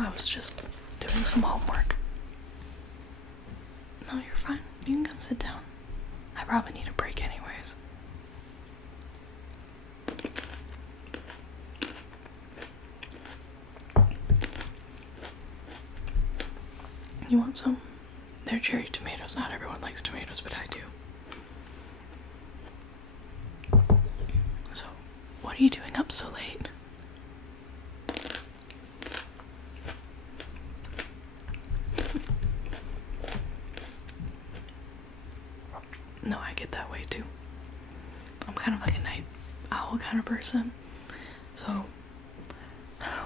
I was just doing some homework. No, you're fine. You can come sit down. I probably need a break anyways. You want some? They're cherry tomatoes. Not everyone likes tomatoes, but I do. So, what are you doing up so late? No, I get that way too. I'm kind of like a night owl kind of person. So,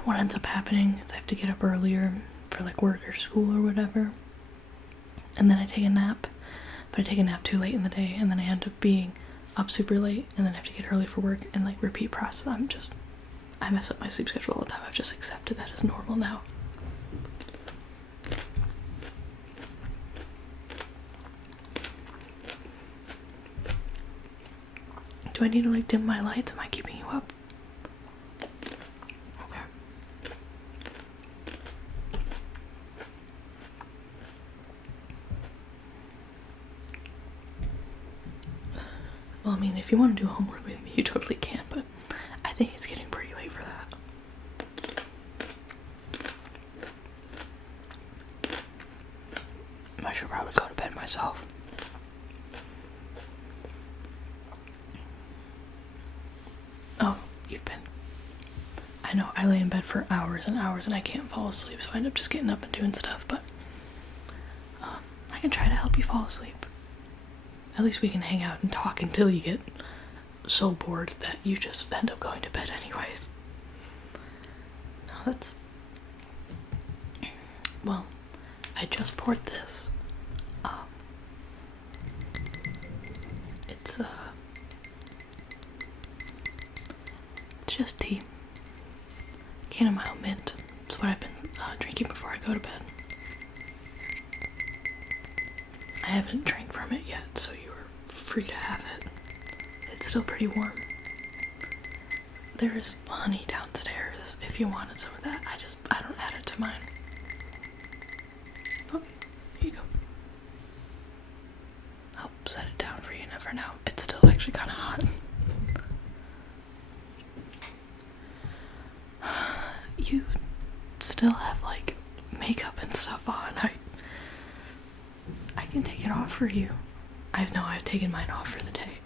what ends up happening is I have to get up earlier for like work or school or whatever. And then I take a nap. But I take a nap too late in the day, and then I end up being up super late, and then I have to get early for work, and like repeat process. I mess up my sleep schedule all the time. I've just accepted that as normal now. Do I need to like dim my lights? Am I keeping you up? Okay. Well, I mean, if you want to do homework with me, you totally can, but I think it's getting pretty late for that. I should probably go to bed myself. Oh, you've been. I know, I lay in bed for hours and hours and I can't fall asleep, so I end up just getting up and doing stuff, but I can try to help you fall asleep. At least we can hang out and talk until you get so bored that you just end up going to bed anyways. Now that's... Well, I just poured this. It's just tea. Chamomile mint. That's what I've been drinking before I go to bed. I haven't drank from it yet, so you are free to have it. It's still pretty warm. There is honey downstairs if you wanted some of that. I don't add it to mine. Oh, here you go. I'll set it down for you, never know. It's still actually kind of hot. You still have like makeup and stuff on. I can take it off for you. I've taken mine off for the day.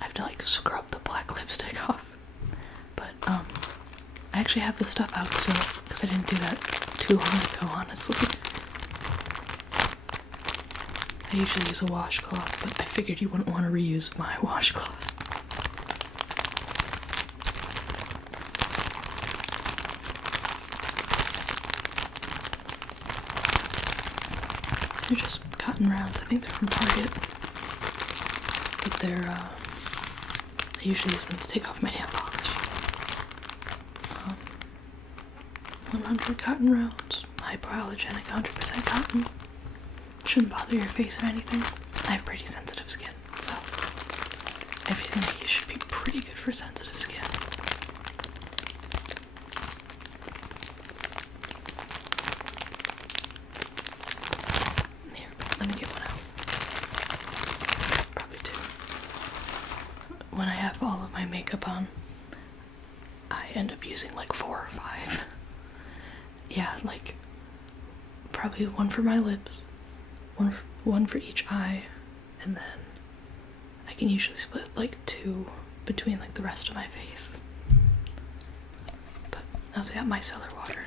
I have to like scrub the black lipstick off. But I actually have the stuff out still because I didn't do that too long ago, honestly. I usually use a washcloth, but I figured you wouldn't want to reuse my washcloth. They're just cotton rounds. I think they're from Target. But I usually use them to take off my nail polish. 100 cotton rounds. Hypoallergenic, 100% cotton. Shouldn't bother your face or anything. I have pretty sensitive skin, so everything I use should be pretty good for sensitive skin. Here, let me get one out. Probably two. When I have all of my makeup on, I end up using like 4 or 5. Yeah, like probably one for my lips, one for each eye, and then I can usually split like 2 between like the rest of my face. But I also got micellar water.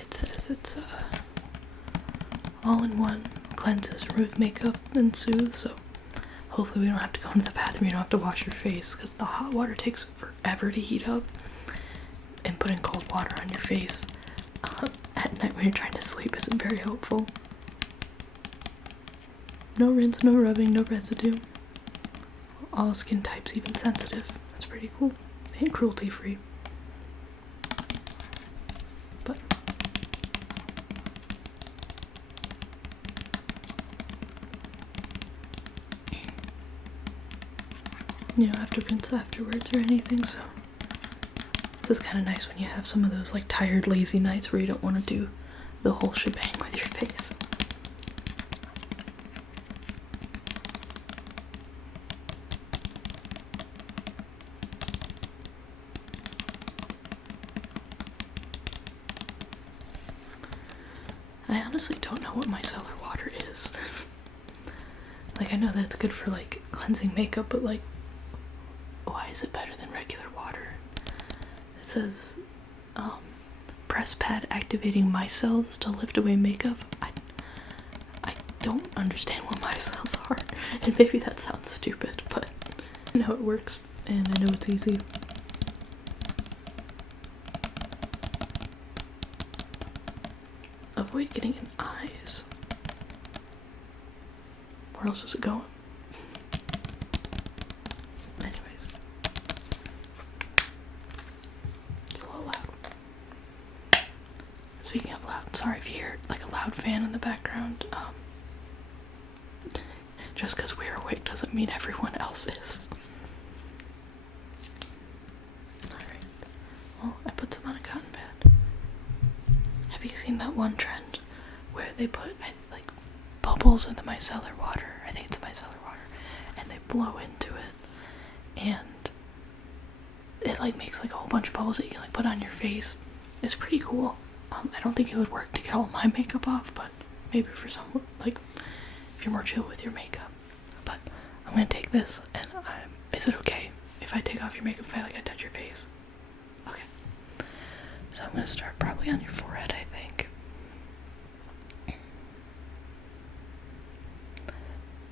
It says it's all-in-one, cleanses, removes makeup, and soothes, so hopefully we don't have to go into the bathroom, you don't have to wash your face, because the hot water takes forever to heat up, and putting cold water on your face at night when you're trying to sleep isn't very helpful. No rinse, no rubbing, no residue. All skin types, even sensitive. That's pretty cool. And cruelty free. But you don't have to rinse afterwards or anything, so This is kind of nice when you have some of those like tired, lazy nights where you don't want to do the whole shebang with your face. I honestly don't know what micellar water is. Like, I know that it's good for like cleansing makeup, but like, why is it better than regular water? It says, press pad activating micelles to lift away makeup. I don't understand what micelles are, and maybe that sounds stupid, but I know it works, and I know it's easy. Avoid getting in eyes. Where else is it going? Anyways. It's a little loud. Speaking of loud, sorry if you hear like a loud fan in the background. Just because we're awake doesn't mean everyone else is. Alright. Well, I put some on a cotton pad. Have you seen that one trend where they put like bubbles in the micellar water? I think it's micellar water, and they blow into it, and it like makes like a whole bunch of bubbles that you can like put on your face. It's pretty cool. I don't think it would work to get all my makeup off, but maybe for some, like, if you're more chill with your makeup. But I'm gonna take this, and is it okay if I take off your makeup if I like I touch your face? Okay. So I'm gonna start probably on your forehead, I think.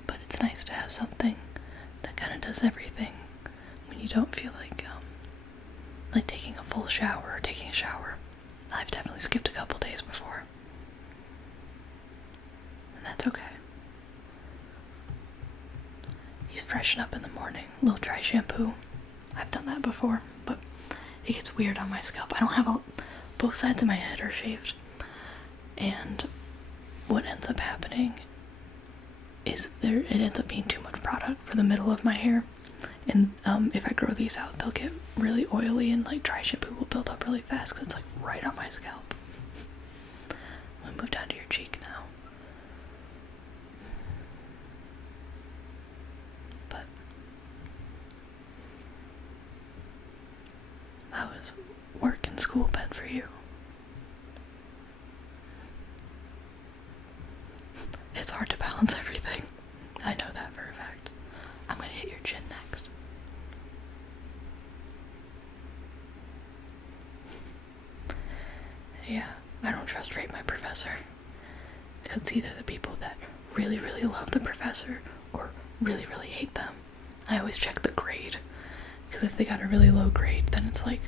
But it's nice to have something that kind of does everything when you don't feel like taking a full shower or taking a shower. I've definitely skipped a couple days before, and that's okay. Use freshen up in the morning, a little dry shampoo. I've done that before, but it gets weird on my scalp. I don't have both sides of my head are shaved, and what ends up happening is it ends up being too much product for the middle of my hair, and if I grow these out, they'll get really oily, and like dry shampoo will build up really fast because it's like right on my scalp. I'm gonna move down to your cheek now. But how has work and school been for you? It's hard to balance everything. I know that for a fact. I'm gonna hit your chin next. Yeah, I don't trust Rate My Professor. Because it's either the people that really, really love the professor or really, really hate them. I always check the grade. Because if they got a really low grade, then it's like,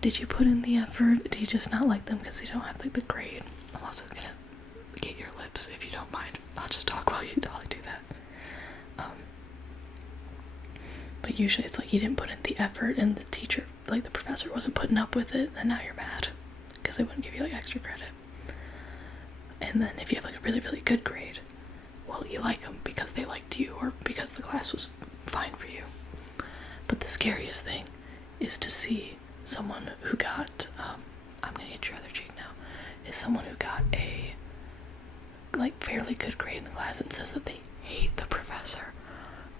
did you put in the effort? Do you just not like them because they don't have like the grade? I'm also gonna get your lips if you don't mind. I'll just talk while you do that. But usually it's like you didn't put in the effort, and the teacher, like the professor, wasn't putting up with it, and now you're mad because they wouldn't give you like extra credit. And then if you have like a really, really good grade, well, you like them because they liked you or because the class was fine for you. But the scariest thing is to see someone who got, I'm gonna hit your other cheek now, is someone who got a like fairly good grade in the class and says that they hate the professor.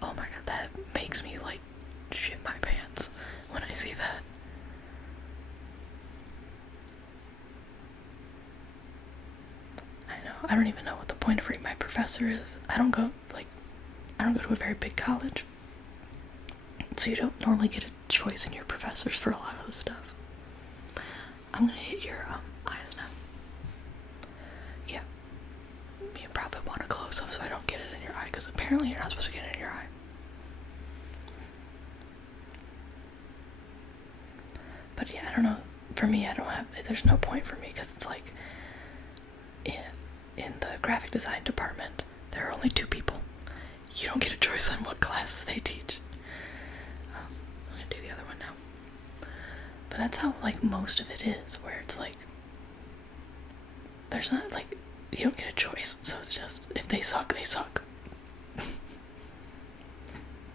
Oh my god, that makes me like shit my pants when I see that. I know, I don't even know what the point of Rate My Professor is. I don't go to a very big college, so you don't normally get a choice in your professors for a lot of the stuff. I'm gonna hit your eyes now. Yeah, you probably want a close-up so I don't get it in your eye, because apparently you're not supposed to get it in your eye. But yeah, I don't know, for me, there's no point for me, because it's like, in the graphic design department, there are only 2 people. You don't get a choice on what classes they teach. I'm gonna do the other one now. But that's how, like, most of it is, where it's like, there's not, like, you don't get a choice, so it's just, if they suck, they suck.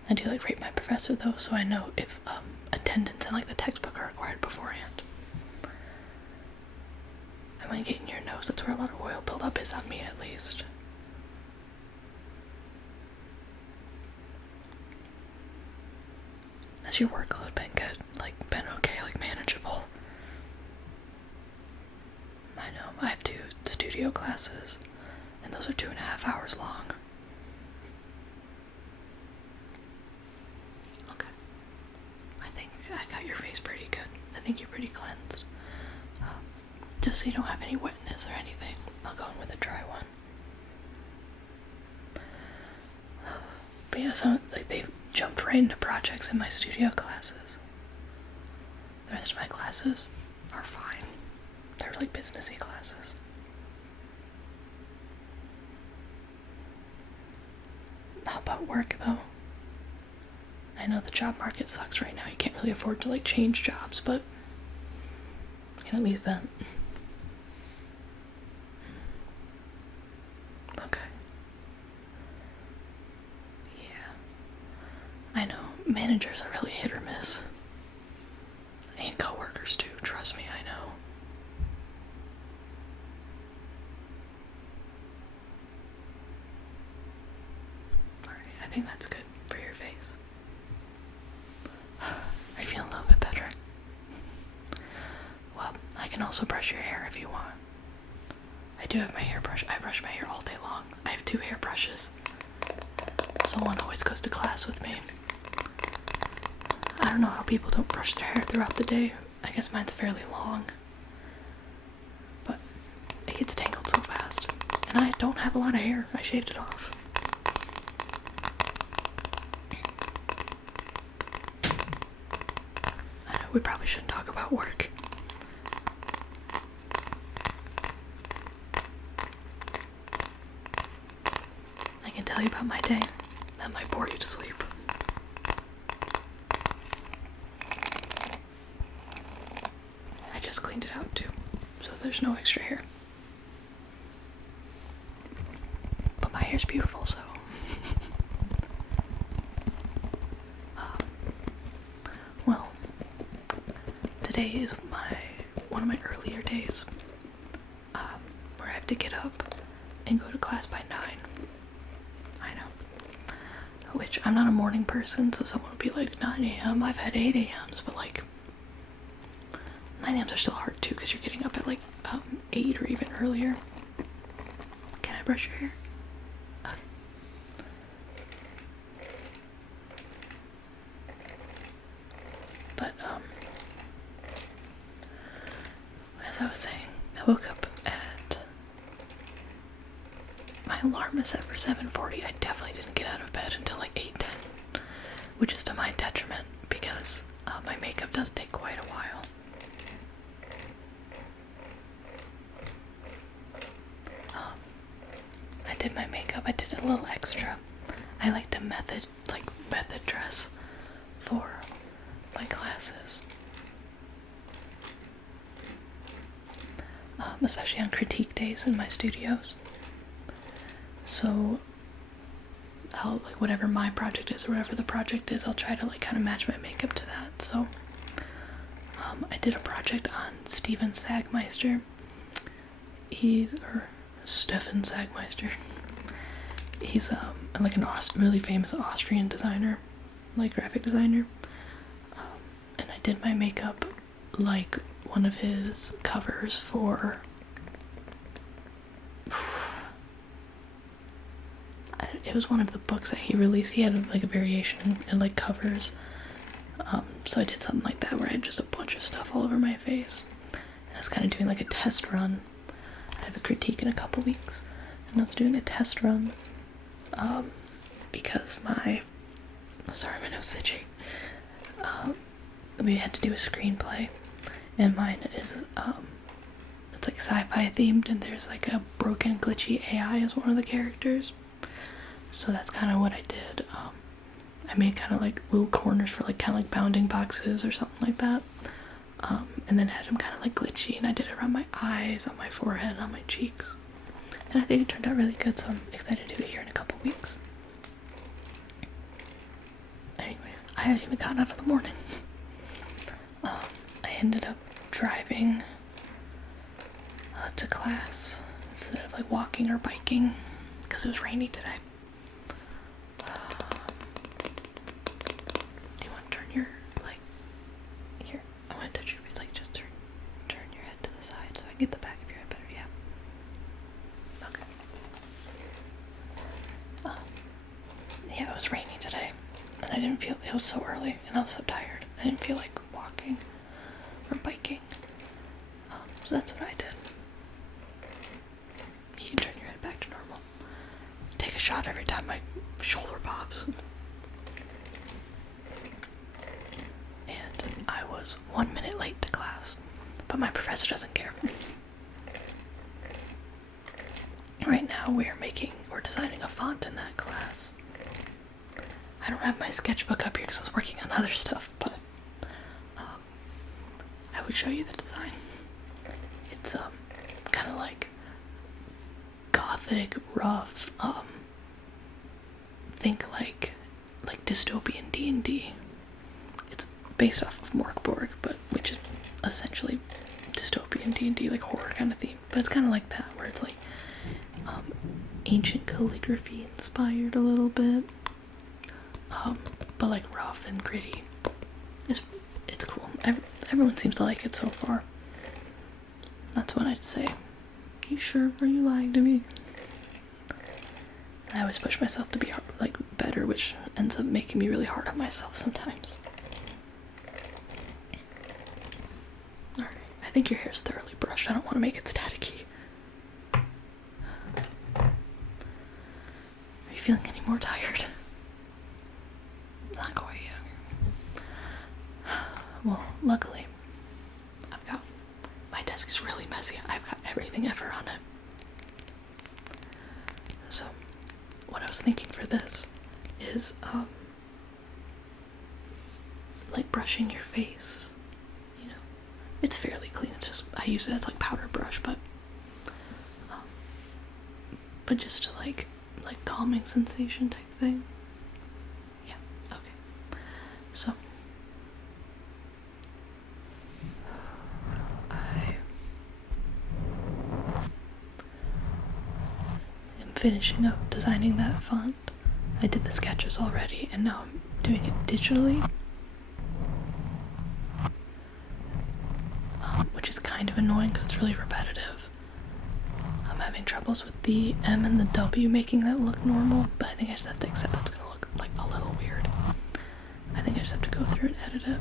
I do, like, Rate My Professor, though, so I know if, attendance and like the textbook are required beforehand. And when you get in your nose, that's where a lot of oil buildup is on me, at least. Has your workload been good? Like, been okay, like manageable? I know, I have 2 studio classes, and those are 2.5 hours long. Okay. I think I got your face pretty good. I think you're pretty cleansed. Just so you don't have any wetness or anything, I'll go in with a dry one. But yeah, so like they've jumped right into projects in my studio classes. The rest of my classes are fine. They're like businessy classes. How about work though? I know the job market sucks right now. You can't really afford to like change jobs, but you can at least vent. Okay. Yeah. I know, managers are really hit or miss. And coworkers too, trust me, I know. Alright, I think that's good for your face. Are you feeling a little bit better? Well, I can also brush your hair if you want. I do have my hairbrush. I brush my hair all day long. I have 2 hairbrushes. So one always goes to class with me. I don't know how people don't brush their hair throughout the day. I guess mine's fairly long. But it gets tangled so fast. And I don't have a lot of hair. I shaved it off. I know we probably shouldn't talk about work. I can tell you about my day. That might bore you to sleep. I just cleaned it out too, so there's no extra hair. But my hair's beautiful, so. Well, today is one of my earlier days, where I have to get up and go to class by 9. I know. Which, I'm not a morning person, so someone would be like, 9 a.m., I've had 8 a.m.s, but like, 9 a.m.s are still hard too, because you're getting up at like 8 or even earlier. Can I brush your hair? Okay. But, as I was saying, I woke up at, my alarm is set for 7:40. I definitely didn't get out of bed until like 8:10, which is to my detriment, because my makeup does take quite a while. I did my makeup. I did a little extra. I like to method dress for my classes, especially on critique days in my studios. So I'll, like, whatever my project is or whatever the project is, I'll try to like kind of match my makeup to that. So I did a project on Stefan Sagmeister. Stefan Sagmeister. He's like an really famous Austrian designer, like graphic designer. And I did my makeup like one of his covers for it was one of the books that he released. He had like a variation in like covers. So I did something like that where I had just a bunch of stuff all over my face. And I was kind of doing like a test run. I have a critique in a couple weeks, and I was doing a test run because my nose itchy. We had to do a screenplay, and mine is it's like sci-fi themed, and there's like a broken glitchy AI as one of the characters. So that's kind of what I did. I made kind of like little corners for like kind of like bounding boxes or something like that. And then had them kind of like glitchy, and I did it around my eyes, on my forehead, and on my cheeks. And I think it turned out really good, so I'm excited to do it here in a couple weeks. Anyways, I haven't even gotten out of the morning. ended up driving to class instead of like walking or biking because it was rainy today. Do you want to turn your, like, here, I want to touch your face, like just turn your head to the side so I can get the back of your head better, yeah. Okay. Yeah, it was rainy today and I didn't feel, it was so early and I was so tired. I didn't feel like walking or biking. So that's what I did. You can turn your head back to normal. Take a shot every time my shoulder pops. And I was 1 minute late to class, but my professor doesn't care. Right now we're designing a font in that class. I don't have my sketchbook up here because I was working on other stuff, but I would show you the design. It's kind of like gothic, rough, think like dystopian D&D. It's based off of Morkborg, but which is essentially dystopian D&D, like horror kind of theme. But it's kind of like that, where it's like ancient calligraphy inspired a little bit, but like rough and gritty. It's cool. Everyone seems to like it so far. That's what I'd say. You sure? Are you lying to me? I always push myself to be like better, which ends up making me really hard on myself sometimes. Alright, I think your hair's thoroughly brushed. I don't want to make it staticky. Are you feeling any more tired? Not quite yet. Well, luckily, my desk is really messy. I've got everything ever on it. So, what I was thinking for this is, like brushing your face, you know. It's fairly clean, it's just, I use it as like powder brush, but just to like calming sensation type thing. Yeah, okay. So, finishing up designing that font. I did the sketches already and now I'm doing it digitally, which is kind of annoying because it's really repetitive. I'm having troubles with the M and the W making that look normal, but I think I just have to accept that's gonna look like a little weird. I think I just have to go through and edit it.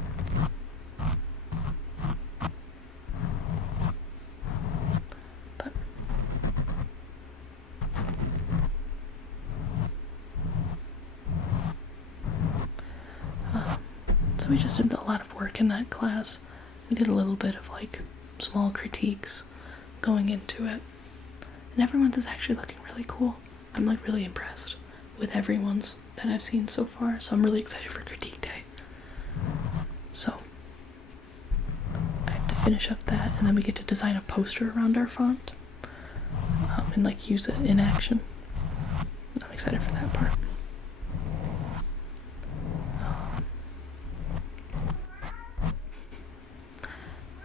So we just did a lot of work in that class. We did a little bit of like small critiques going into it. And everyone's is actually looking really cool. I'm like really impressed with everyone's that I've seen so far. So I'm really excited for critique day. So I have to finish up that and then we get to design a poster around our font. And like use it in action. I'm excited for that part.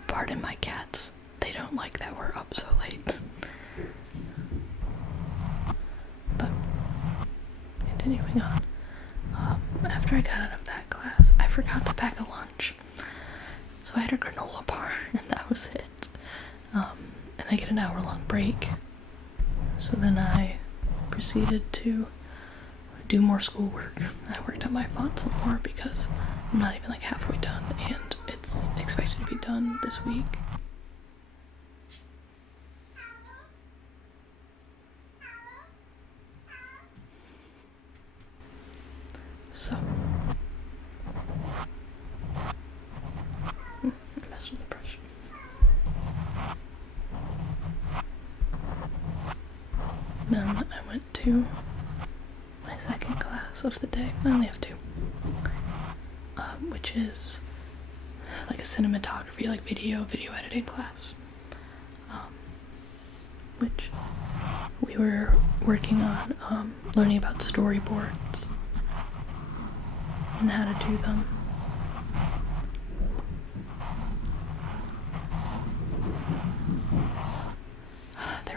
Pardon my cats. They don't like that we're up so late. But, continuing on. After I got out of that class, I forgot to pack a lunch. So I had a granola bar, and that was it. And I get an hour-long break. So then I proceeded to do more schoolwork. I worked on my font some more because I'm not even like halfway done, and it's expected to be done this week. So, I messed with the brush. Then I went to my second class of the day. I only have two. Which is like a cinematography, like video editing class. Which we were working on learning about storyboards and how to do them.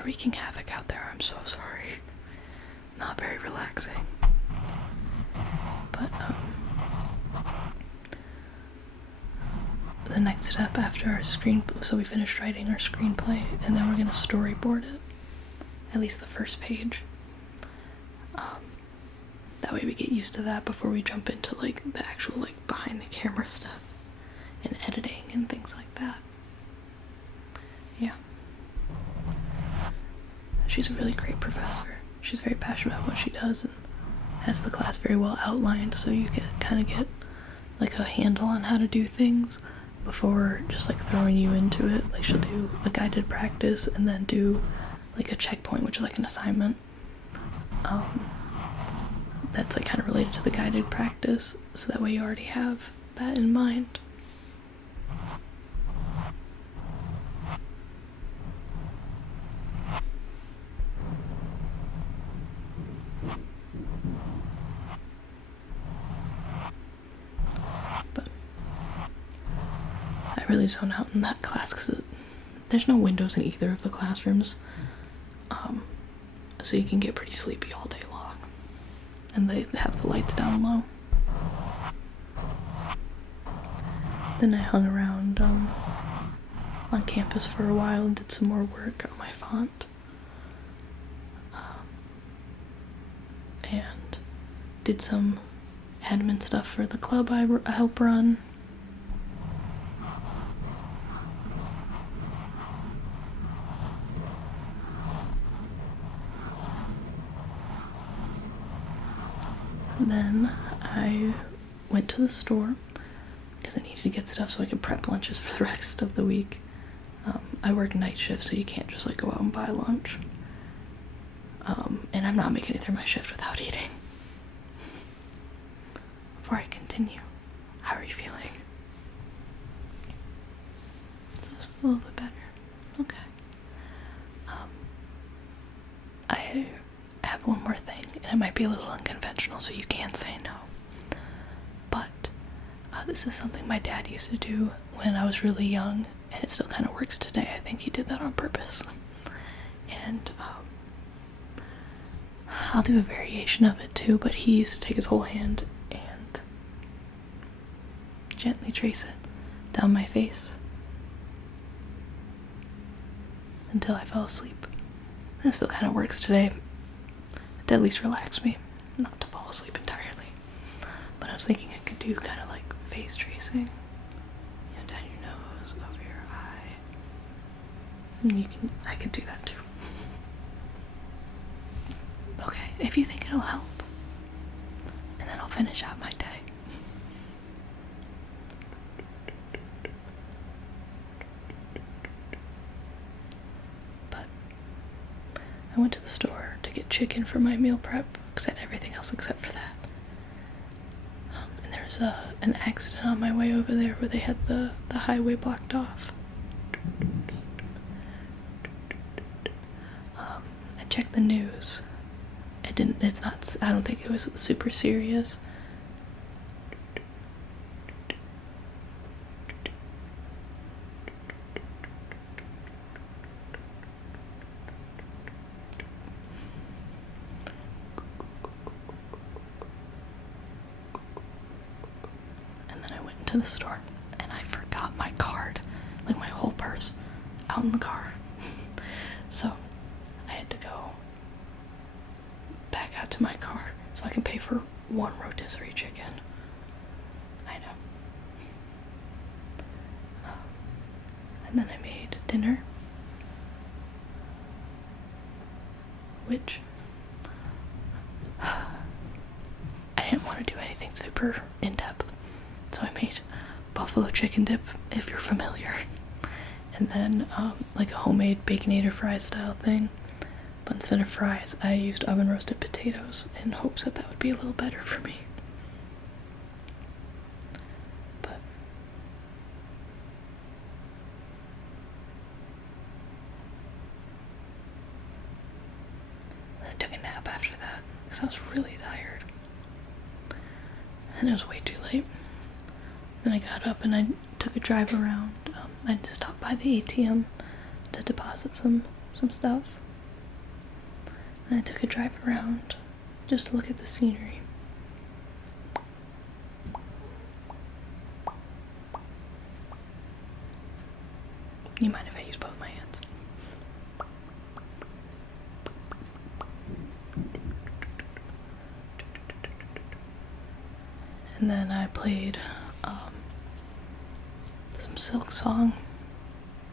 They're wreaking havoc out there. I'm so sorry. Not very relaxing. But, the next step after our so we finished writing our screenplay, and then we're gonna storyboard it. At least the first page. That way we get used to that before we jump into, like, the actual, like, behind the camera stuff. And editing and things like that. Yeah. She's a really great professor. She's very passionate about what she does and has the class very well outlined, so you can kind of get like a handle on how to do things before just like throwing you into it. Like she'll do a guided practice and then do like a checkpoint, which is like an assignment. That's like kind of related to the guided practice, so that way you already have that in mind. But I really zone out in that class because there's no windows in either of the classrooms, so you can get pretty sleepy all day long, and they have the lights down low. Then I hung around on campus for a while and did some more work on my font, and did some admin stuff for the club I help run. Then I went to the store because I needed to get stuff so I could prep lunches for the rest of the week. I work night shift, so you can't just like go out and buy lunch. And I'm not making it through my shift without eating. Before I continue, how are you feeling? So it's a little bit better. Okay. I have one more thing, and it might be a little unconventional, so you can say no. But this is something my dad used to do when I was really young, and it still kind of works today. I think he did that on purpose. And I'll do a variation of it too, but he used to take his whole hand and gently trace it down my face until I fell asleep. And it still kind of works today. It at least relaxed me, not to fall asleep entirely. But I was thinking I could do kind of like face tracing, you know, down your nose, over your eye. And I could do that too. Okay, if you think it'll help, and then I'll finish out my day. But I went to the store to get chicken for my meal prep because I had everything else except for that. And there was an accident on my way over there where they had the highway blocked off. I checked the news. I don't think it was super serious. And then I went into the store and I forgot my card, like my whole purse, out in the car. So I had to go back out to my car so I can pay for one rotisserie chicken. I know. And then I made dinner, which I didn't want to do anything super in-depth, so I made buffalo chicken dip, if you're familiar, and then like a homemade Baconator fries style thing. But instead of fries, I used oven roasted potatoes in hopes that would be a little better for me. But then I took a nap after that because I was really tired. And it was way too late. Then I got up and I took a drive around. I just stopped by the ATM to deposit some stuff. And I took a drive around just to look at the scenery. You mind if I use both my hands? And then I played some Silk Song.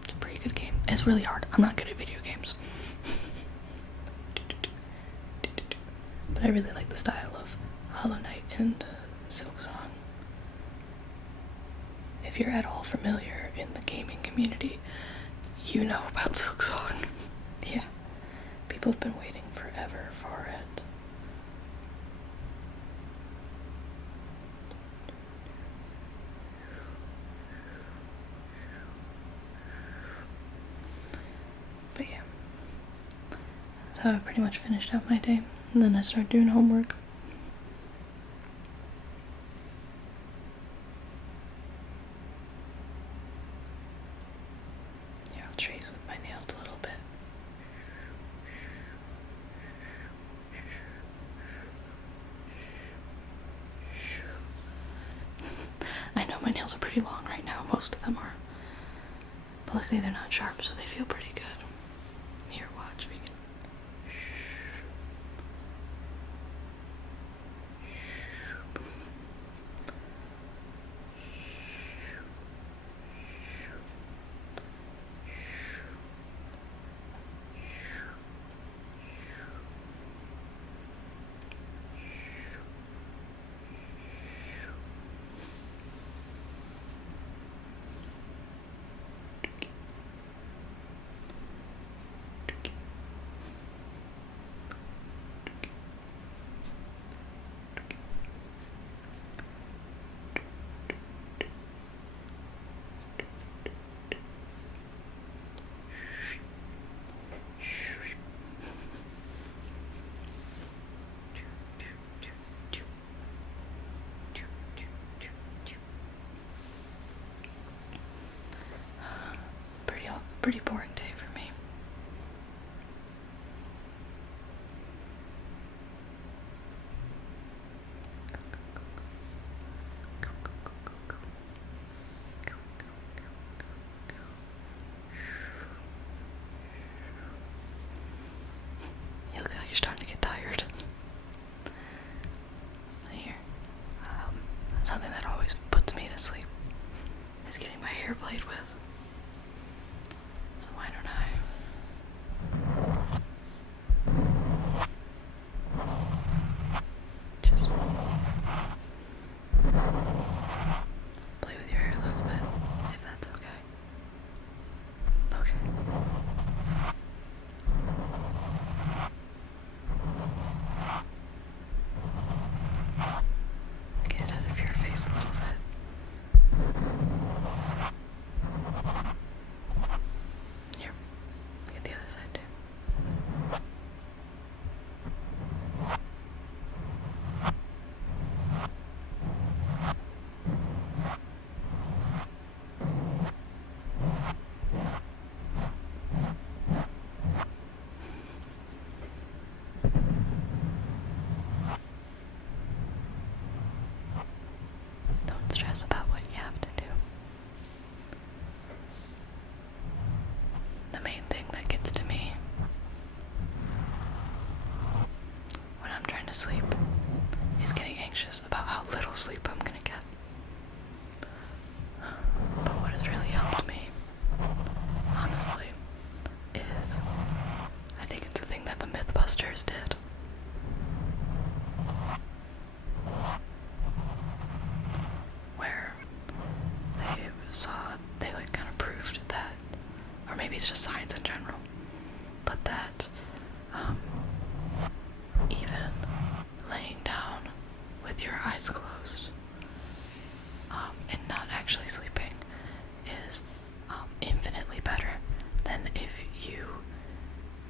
It's a pretty good game. It's really hard. I'm not good at video games. But I really like the style of Hollow Knight and Silk Song. If you're at all familiar in the gaming community, you know about Silk Song. Yeah. People have been waiting forever for it. But yeah. That's how I pretty much finished out my day. And then I started doing homework. Here, I'll trace with my nails a little bit. I know my nails are pretty long right now, most of them are. But luckily they're not sharp, so they feel pretty good. Here, watch, we can... Pretty boring day for me. You look like you're starting to get tired. Here, something that always puts me to sleep is getting my hair played with. So why don't I just play with your hair a little bit, if that's okay. Okay. Get it out of your face a little bit. Here, look at the other side too. Don't stress about what you have to do. The main thing that gets to me when I'm trying to sleep is getting anxious about how little sleep I'm gonna get. But what has really helped me, honestly, is I think it's the thing that the Mythbusters did. Where they like kind of proved that, or maybe it's just science in general, but that even laying down with your eyes closed and not actually sleeping is infinitely better than if you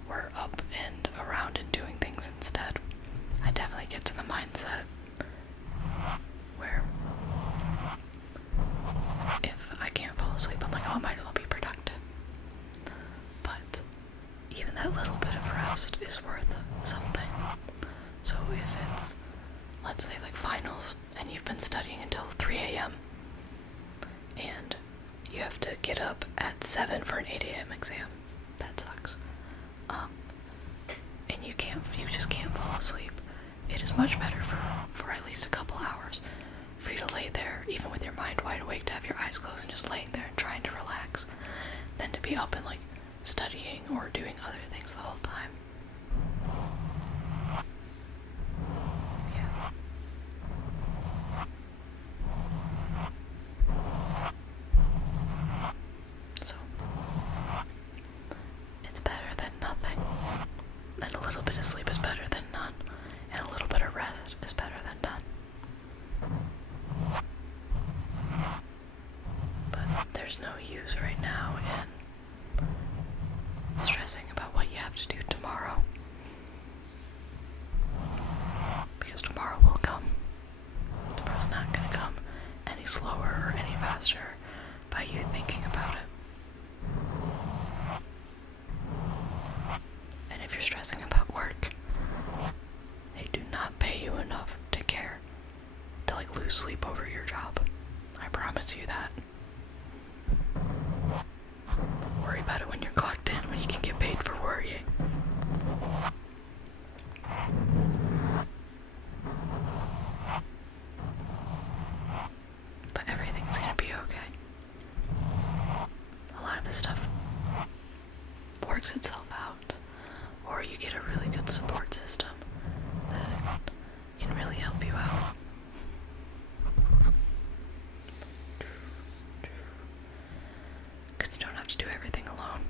were up and around and doing things instead. I definitely get to the mindset where if I can't fall asleep, I'm like, oh, I might as well be productive. But even that little bit of rest is worth something. So if it's, let's say, like finals, and you've been studying until 3 a.m., and you have to get up at 7 for an 8 a.m. exam, that sucks. And you just can't fall asleep. It is much better for at least a couple hours for you to lay there, even with your mind wide awake, to have your eyes closed and just laying there and trying to relax, than to be up and like studying or doing other things the whole time. Yeah. So, it's better than nothing. And a little bit of sleep is better than none. And a little bit of rest is better than none. But there's no use right now in stressing about what you have to do tomorrow. Because tomorrow will come. Tomorrow's not going to come any slower or any faster by you thinking about it. And if you're stressing about work, they do not pay you enough to care to like lose sleep over your job. I promise you that. Worry about it when you're clocked in, when you can get paid for worrying. But everything's gonna be okay. A lot of this stuff works itself out, or you get a really good support system that can really help you out. Because you don't have to do everything alone.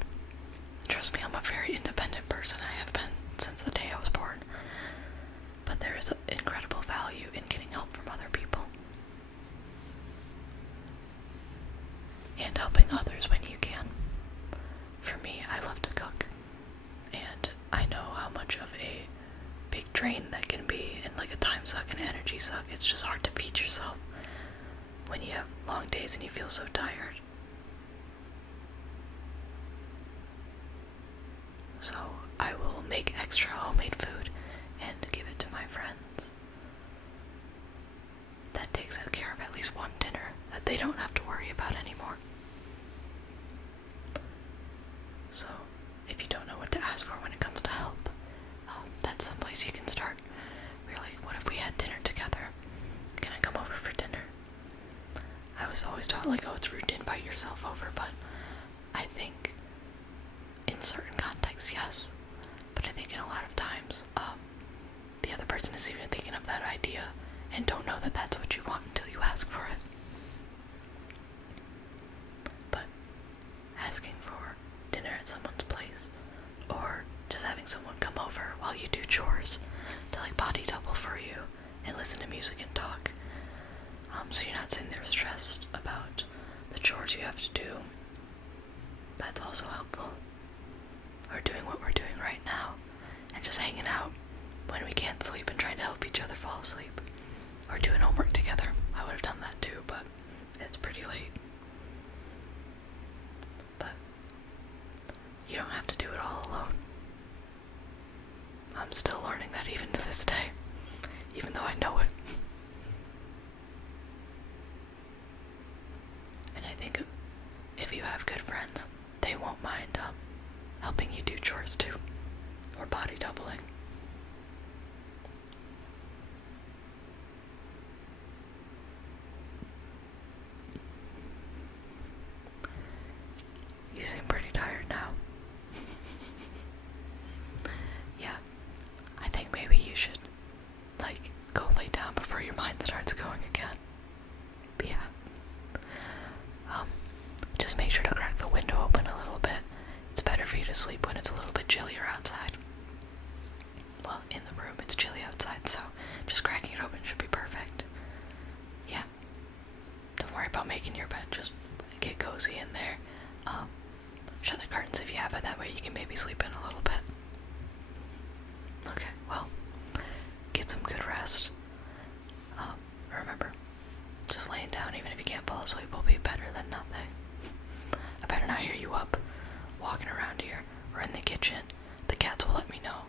Trust me, I'm a very independent person. I have been since the day I was born. But there is incredible value in getting help from other people. And helping others when you can. For me, I love to cook. And I know how much of a big drain that can be, and like a time suck and energy suck. It's just hard to feed yourself when you have long days and you feel so tired. So I will make extra homemade food and give it to my friends. That takes care of at least one dinner that they don't have to worry about anymore. So if you don't know what to ask for when it comes to help, that's someplace you can start. We're like, what if we had dinner together? Can I come over for dinner? I was always taught like, oh, it's rude to invite yourself over, but I think in certain contexts, yes. But I think in a lot of times, the other person is even thinking of that idea and don't know that that's what you want until you ask for it. But asking for dinner at someone's place, or just having someone come over while you do chores to like body double for you and listen to music and talk, so you're not sitting there stressed about the chores you have to do, that's also helpful. Or doing what we're doing right now and just hanging out when we can't sleep and trying to help each other fall asleep, or doing homework together. I would have done that too, but it's pretty late. But you don't have to do it all alone. I'm still learning that even to this day, even though I know it. And I think if you have good friends, they won't mind helping you do chores too, or body doubling. You seem pretty tired now. Yeah, I think maybe you should, like, go lay down before your mind starts going again. But yeah. Just make sure to crack the window open a little bit. It's better for you to sleep when it's a little bit chillier outside. Well, in the room it's chilly outside, so just cracking it open should be perfect. Yeah. Don't worry about making your bed, just get cozy in there. Shut the curtains if you have it, that way you can maybe sleep in a little bit. Okay, well, get some good rest. Remember, just laying down, even if you can't fall asleep, will be better than nothing. I better not hear you up, walking around here, or in the kitchen, The cats will let me know.